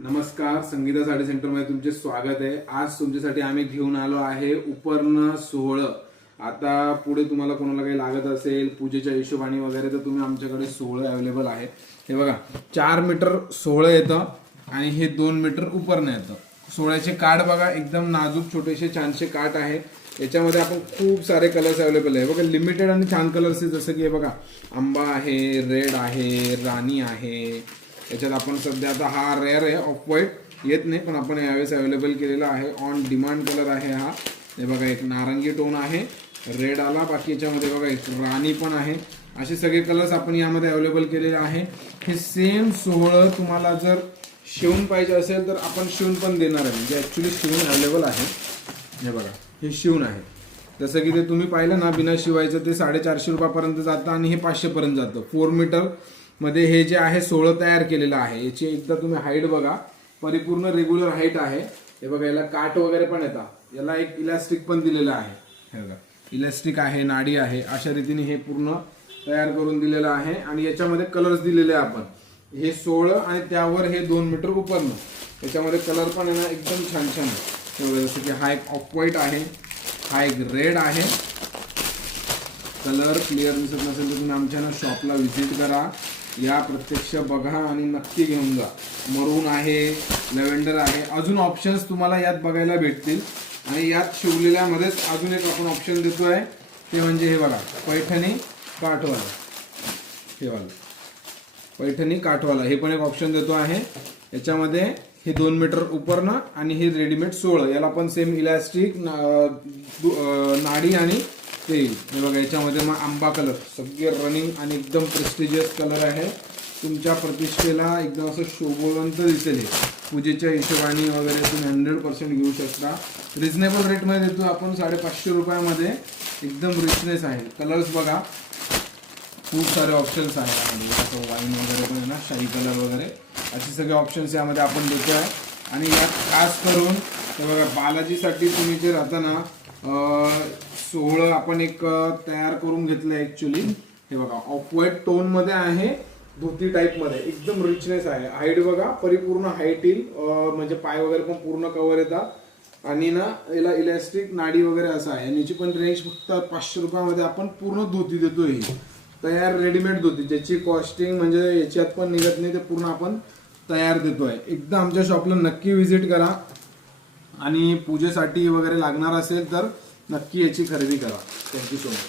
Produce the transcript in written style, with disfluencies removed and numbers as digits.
नमस्कार, संगीता साडी सेंटर मध्ये तुमचे स्वागत आहे। आज तुमच्यासाठी आम्ही घेऊन आलो आहे उपर्ण 16। आता पुढे तुम्हाला कोणाला काही लागत असेल पूजेच्या हिशोबाने वगैरे तर तुम्ही आमच्याकडे 16 अवेलेबल आहे। हे बघा 4 मीटर 16 येतं आणि हे 2 मीटर उपर्ण येतं। 16चे काठ बघा एकदम नाजूक छोटेसे छानसे काठ आहे। याच्यामध्ये आपण खूप सारे कलर्स अवेलेबल आहे बघा, लिमिटेड आणि छान कलर्स आहे जसं की हे बघा आंबा आहे, रेड आहे, राणी आहे। याच्यात आपण सध्या आता हा रेअर आहे, ऑफ व्हाईट येत नाही पण आपण यावेळेस अवेलेबल केलेला आहे। ऑन डिमांड कलर आहे हा। हे बघा एक नारंगी टोन आहे, रेड आला, बाकी याच्यामध्ये बघा एक राणी पण आहे। असे सगळे कलर्स आपण यामध्ये अवेलेबल केलेले आहे। हे सेम 16 तुम्हाला जर शिवून पाहिजे असेल तर आपण शिवून पण देणार आहे, म्हणजे ॲक्च्युली शिवून अवेलेबल आहे। हे बघा हे शिवून आहे, जसं की ते तुम्ही पाहिलं ना बिना शिवायचं ते 450 रुपयापर्यंत जातं आणि हे 500 पर्यंत जातं। 4 मीटर मध्ये हे जे आहे 16 तयार केलेलं आहे। याची एकदा तुम्ही हाईट बघा, परिपूर्ण रेग्युलर हाईट आहे। हे बघा याला काठ वगैरे पण येतात, याला एक इलास्टिक पण दिलेलं आहे। हे बघा इलास्टिक आहे, नाडी आहे, अशा रीतीने हे पूर्ण तयार करून दिलेलं आहे। आणि याच्यामध्ये कलर्स दिलेले आपण, हे 16 आणि त्यावर हे 2 मीटर उपर्ण। याच्यामध्ये कलर पण आहे ना एकदम छान छान आहे। जसं की हा एक ऑफ व्हाईट आहे, हा एक रेड आहे। कलर क्लिअर दिसत नसेल तर तुम्ही आमच्या ना शॉपला व्हिजिट करा, या प्रत्यक्ष बघा आणि नक्की घेऊन जा। मरून आहे, लॅव्हेंडर आहे, अजून ऑप्शन्स तुम्हाला यात बघायला भेटतील। आणि यात शिवलेल्यामध्येच अजून एक आपण ऑप्शन देतोय, ते म्हणजे हे बघा पैठणी काठवाला। हे वाला पैठणी काठवाला हे पण एक ऑप्शन देतो आहे। याच्यामध्ये हे 2 मीटर उपर्ण आणि हे रेडीमेड 16, याला पण सेम इलास्टिक नाडी आणि तेल। हे बघा याच्यामध्ये मग आंबा कलर सगळे रनिंग आणि एकदम प्रेस्टिजियस कलर आहे। तुमच्या प्रतिष्ठेला एकदम असं शोभवंत दिसेल। हे पूजेच्या हिशोबाने वगैरे तुम्ही 100% घेऊ शकता। रिजनेबल रेटमध्ये देतो आपण 550 रुपयामध्ये, एकदम रिचनेस आहे। कलर्स बघा खूप सारे ऑप्शन्स आहे यामध्ये, जसं वाईन वगैरे पण आहे ना, शाही कलर वगैरे असे सगळे ऑप्शन्स यामध्ये आपण देतो आहे। आणि यात खास करून हे बघा बालाजीसाठी तुम्ही जे राहता ना 16 आपण एक तयार करून घेतलं ॲक्च्युली। हे बघा ऑफ व्हाईट टोनमध्ये आहे, धोती टाईपमध्ये, एकदम रिचनेस आहे। हाईट बघा परिपूर्ण हाईट येईल, म्हणजे पाय वगैरे पण पूर्ण कव्हर येतात। आणि ना याला इलास्टिक नाडी वगैरे असं आहे। आणि याची पण रेंज फक्त 500 रुपयामध्ये आपण पूर्ण धोती देतो, ही तयार रेडीमेड धोती, ज्याची कॉस्टिंग म्हणजे याच्यात पण निघत नाही, ते पूर्ण आपण तयार देतोय। एकदा आमच्या शॉपला नक्की व्हिजिट करा आणि पूजेसाठी वगैरे लागणार असेल तर नक्की याची खरेदी करा। Thank you so much.